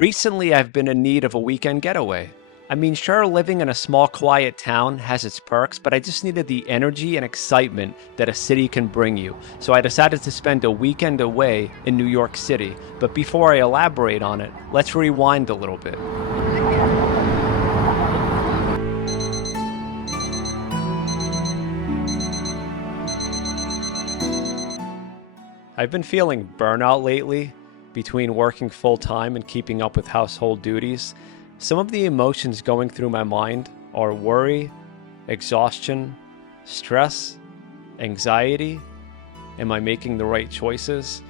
Recently, I've been in need of a weekend getaway. I mean, sure, living in a small, quiet town has its perks, but I just needed the energy and excitement that a city can bring you. So I decided to spend a weekend away in New York City. But before I elaborate on it, let's rewind a little bit. I've been feeling burnout lately between working full time and keeping up with household duties. Some of the emotions going through my mind are worry, exhaustion, stress, anxiety. Am I making the right choices?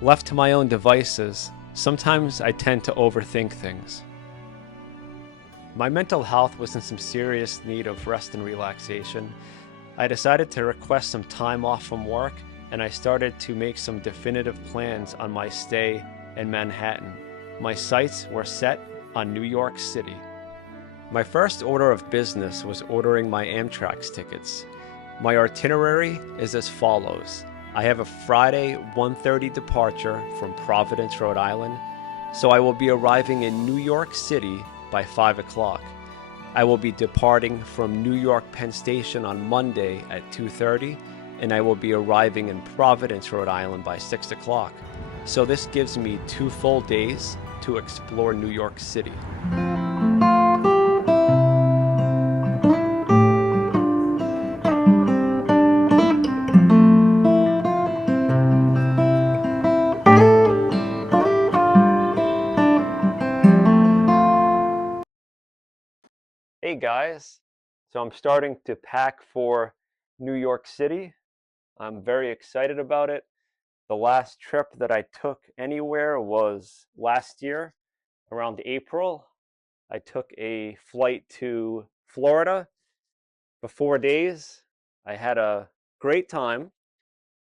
Left to my own devices, sometimes I tend to overthink things. My mental health was in some serious need of rest and relaxation. I decided to request some time off from work, and I started to make some definitive plans on my stay in Manhattan. My sights were set on New York City. My first order of business was ordering my Amtrak's tickets. My itinerary is as follows. I have a Friday 1:30 departure from Providence, Rhode Island, so I will be arriving in New York City by 5 o'clock. I will be departing from New York Penn Station on Monday at 2:30, and I will be arriving in Providence, Rhode Island by 6 o'clock. So this gives me 2 full days to explore New York City. Hey guys, so I'm starting to pack for New York City. I'm very excited about it. The last trip that I took anywhere was last year around April. I took a flight to Florida for 4 days. I had a great time.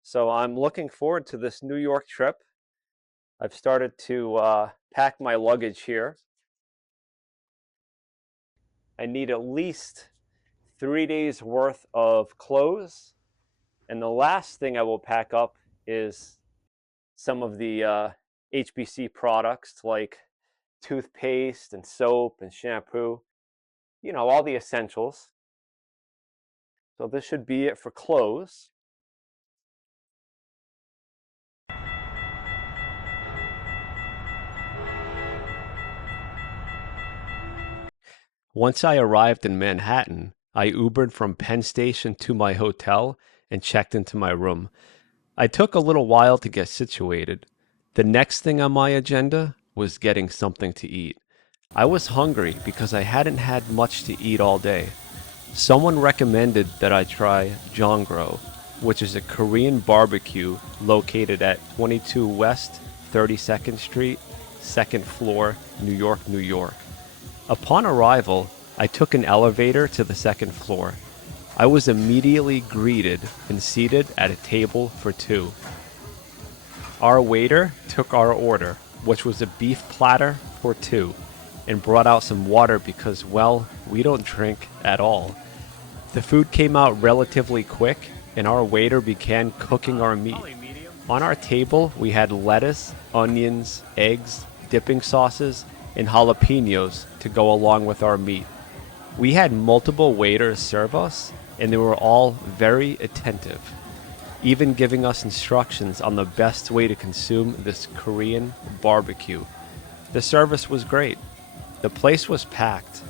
So I'm looking forward to this New York trip. I've started to pack my luggage here. I need at least 3 days worth of clothes. And the last thing I will pack up is some of the HBC products like toothpaste and soap and shampoo, all the essentials. So this should be it for clothes. Once I arrived in Manhattan, I Ubered from Penn Station to my hotel and checked into my room. I took a little while to get situated. The next thing on my agenda was getting something to eat. I was hungry because I hadn't had much to eat all day. Someone recommended that I try Jongro, which is a Korean barbecue located at 22 West 32nd Street, 2nd floor, New York, New York. Upon arrival, I took an elevator to the 2nd floor. I was immediately greeted and seated at a table for two. Our waiter took our order, which was a beef platter for two, and brought out some water because, well, we don't drink at all. The food came out relatively quick, and our waiter began cooking our meat. On our table, we had lettuce, onions, eggs, dipping sauces, and jalapenos to go along with our meat. We had multiple waiters serve us, and they were all very attentive, even giving us instructions on the best way to consume this Korean barbecue. The service was great. The place was packed.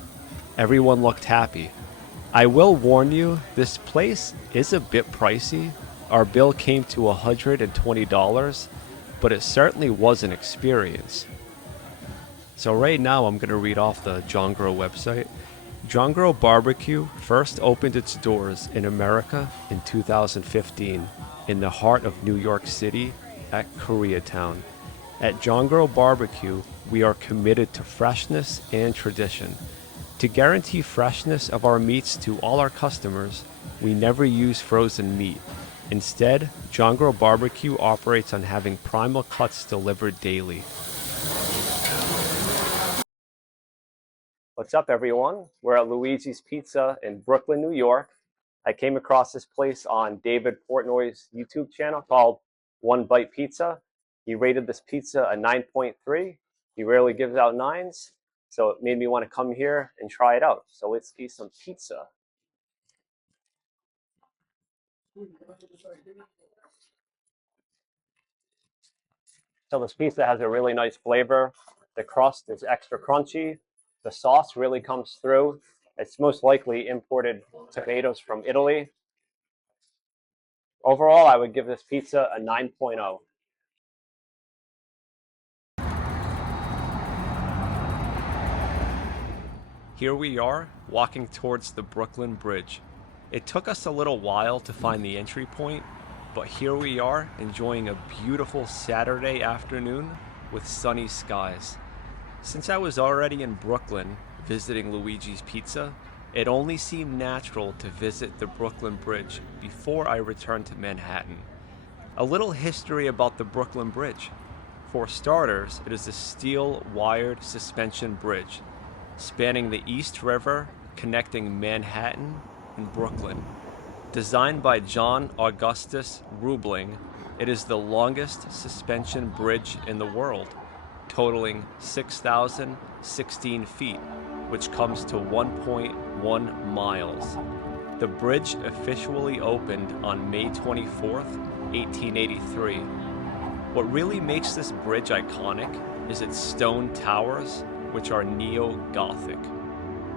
Everyone looked happy. I will warn you, this place is a bit pricey. Our bill came to $120, but it certainly was an experience. So right now I'm going to read off the Jongro website. Jongro Barbecue first opened its doors in America in 2015 in the heart of New York City at Koreatown. At Jongro Barbecue, we are committed to freshness and tradition. To guarantee freshness of our meats to all our customers, we never use frozen meat. Instead, Jongro Barbecue operates on having primal cuts delivered daily. What's up, everyone? We're at Luigi's Pizza in Brooklyn, New York. I came across this place on David Portnoy's YouTube channel called One Bite Pizza. He rated this pizza a 9.3. He rarely gives out nines, so it made me want to come here and try it out. So let's eat some pizza. So this pizza has a really nice flavor. The crust is extra crunchy. The sauce really comes through. It's most likely imported tomatoes from Italy. Overall, I would give this pizza a 9.0. Here we are, walking towards the Brooklyn Bridge. It took us a little while to find the entry point, but here we are enjoying a beautiful Saturday afternoon with sunny skies. Since I was already in Brooklyn visiting Luigi's Pizza, it only seemed natural to visit the Brooklyn Bridge before I returned to Manhattan. A little history about the Brooklyn Bridge. For starters, it is a steel-wired suspension bridge spanning the East River, connecting Manhattan and Brooklyn. Designed by John Augustus Roebling, it is the longest suspension bridge in the world, totaling 6,016 feet, which comes to 1.1 miles. The bridge officially opened on May 24th, 1883. What really makes this bridge iconic is its stone towers, which are neo-Gothic.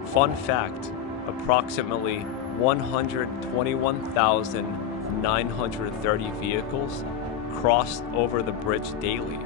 Fun fact, approximately 121,930 vehicles cross over the bridge daily.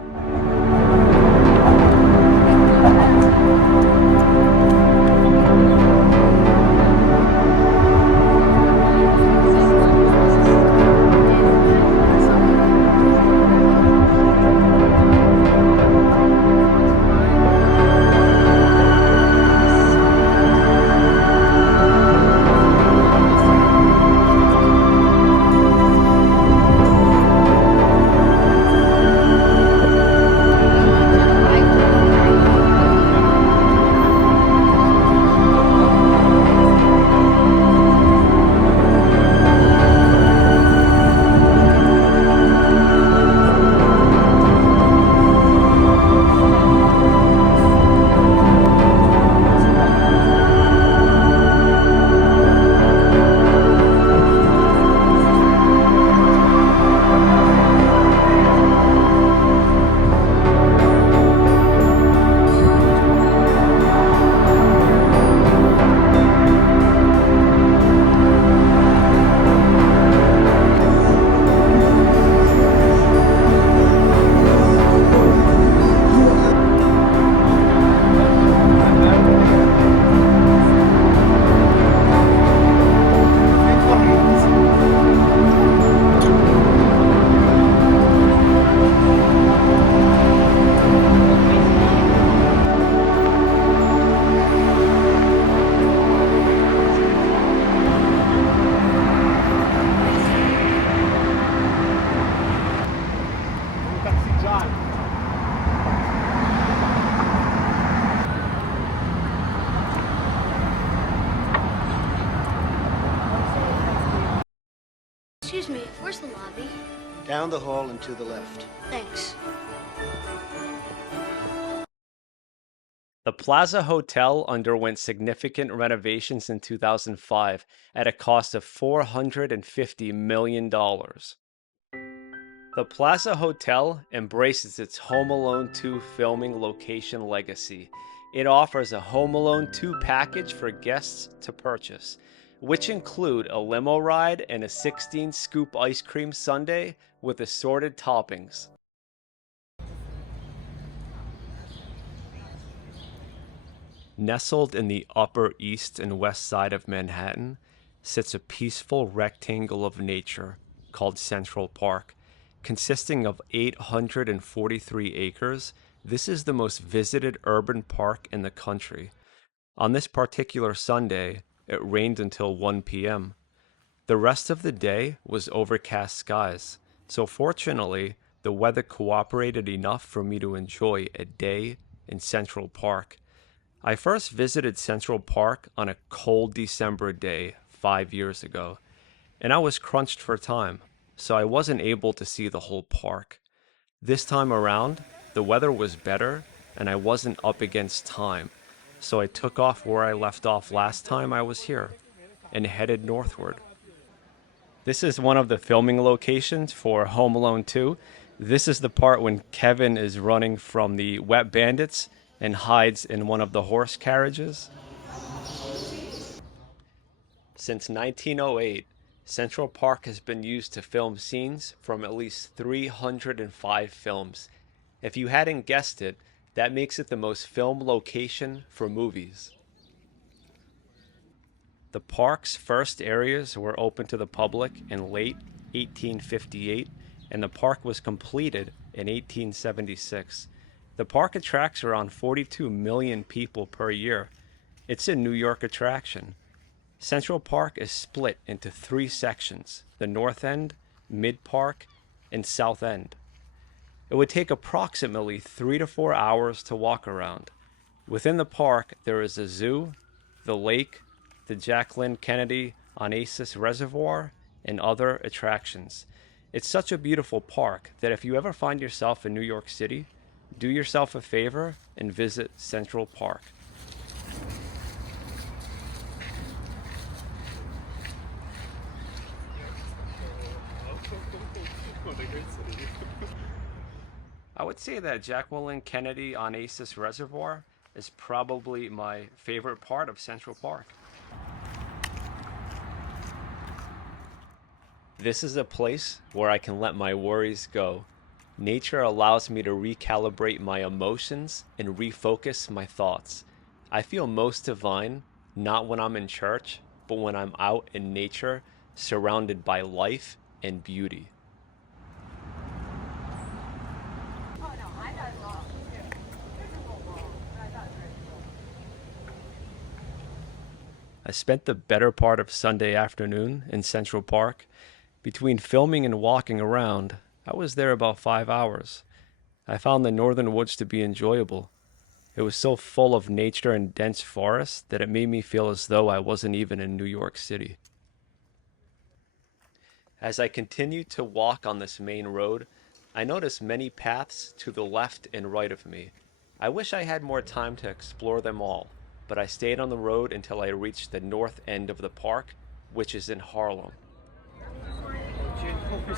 Excuse me, where's the lobby? Down the hall and to the left. Thanks. The Plaza Hotel underwent significant renovations in 2005 at a cost of $450 million. The Plaza Hotel embraces its Home Alone 2 filming location legacy. It offers a Home Alone 2 package for guests to purchase, which include a limo ride and a 16-scoop ice cream sundae with assorted toppings. Nestled in the Upper East and West Side of Manhattan sits a peaceful rectangle of nature called Central Park. Consisting of 843 acres, this is the most visited urban park in the country. On this particular Sunday, it rained until 1 p.m. The rest of the day was overcast skies, so fortunately, the weather cooperated enough for me to enjoy a day in Central Park. I first visited Central Park on a cold December day 5 years ago, and I was crunched for time, so I wasn't able to see the whole park. This time around, the weather was better, and I wasn't up against time, so I took off where I left off last time I was here and headed northward. This is one of the filming locations for Home Alone 2. This is the part when Kevin is running from the wet bandits and hides in one of the horse carriages. Since 1908, Central Park has been used to film scenes from at least 305 films. If you hadn't guessed it, that makes it the most filmed location for movies. The park's first areas were open to the public in late 1858, and the park was completed in 1876. The park attracts around 42 million people per year. It's a New York attraction. Central Park is split into 3 sections: the North End, Mid Park, and South End. It would take approximately 3 to 4 hours to walk around. Within the park, there is a zoo, the lake, the Jacqueline Kennedy Onassis Reservoir, and other attractions. It's such a beautiful park that if you ever find yourself in New York City, do yourself a favor and visit Central Park. I would say that Jacqueline Kennedy Onassis Reservoir is probably my favorite part of Central Park. This is a place where I can let my worries go. Nature allows me to recalibrate my emotions and refocus my thoughts. I feel most divine, not when I'm in church, but when I'm out in nature, surrounded by life and beauty. I spent the better part of Sunday afternoon in Central Park. Between filming and walking around, I was there about 5 hours. I found the northern woods to be enjoyable. It was so full of nature and dense forest that it made me feel as though I wasn't even in New York City. As I continued to walk on this main road, I noticed many paths to the left and right of me. I wish I had more time to explore them all, but I stayed on the road until I reached the north end of the park, which is in Harlem. Dzień dobry,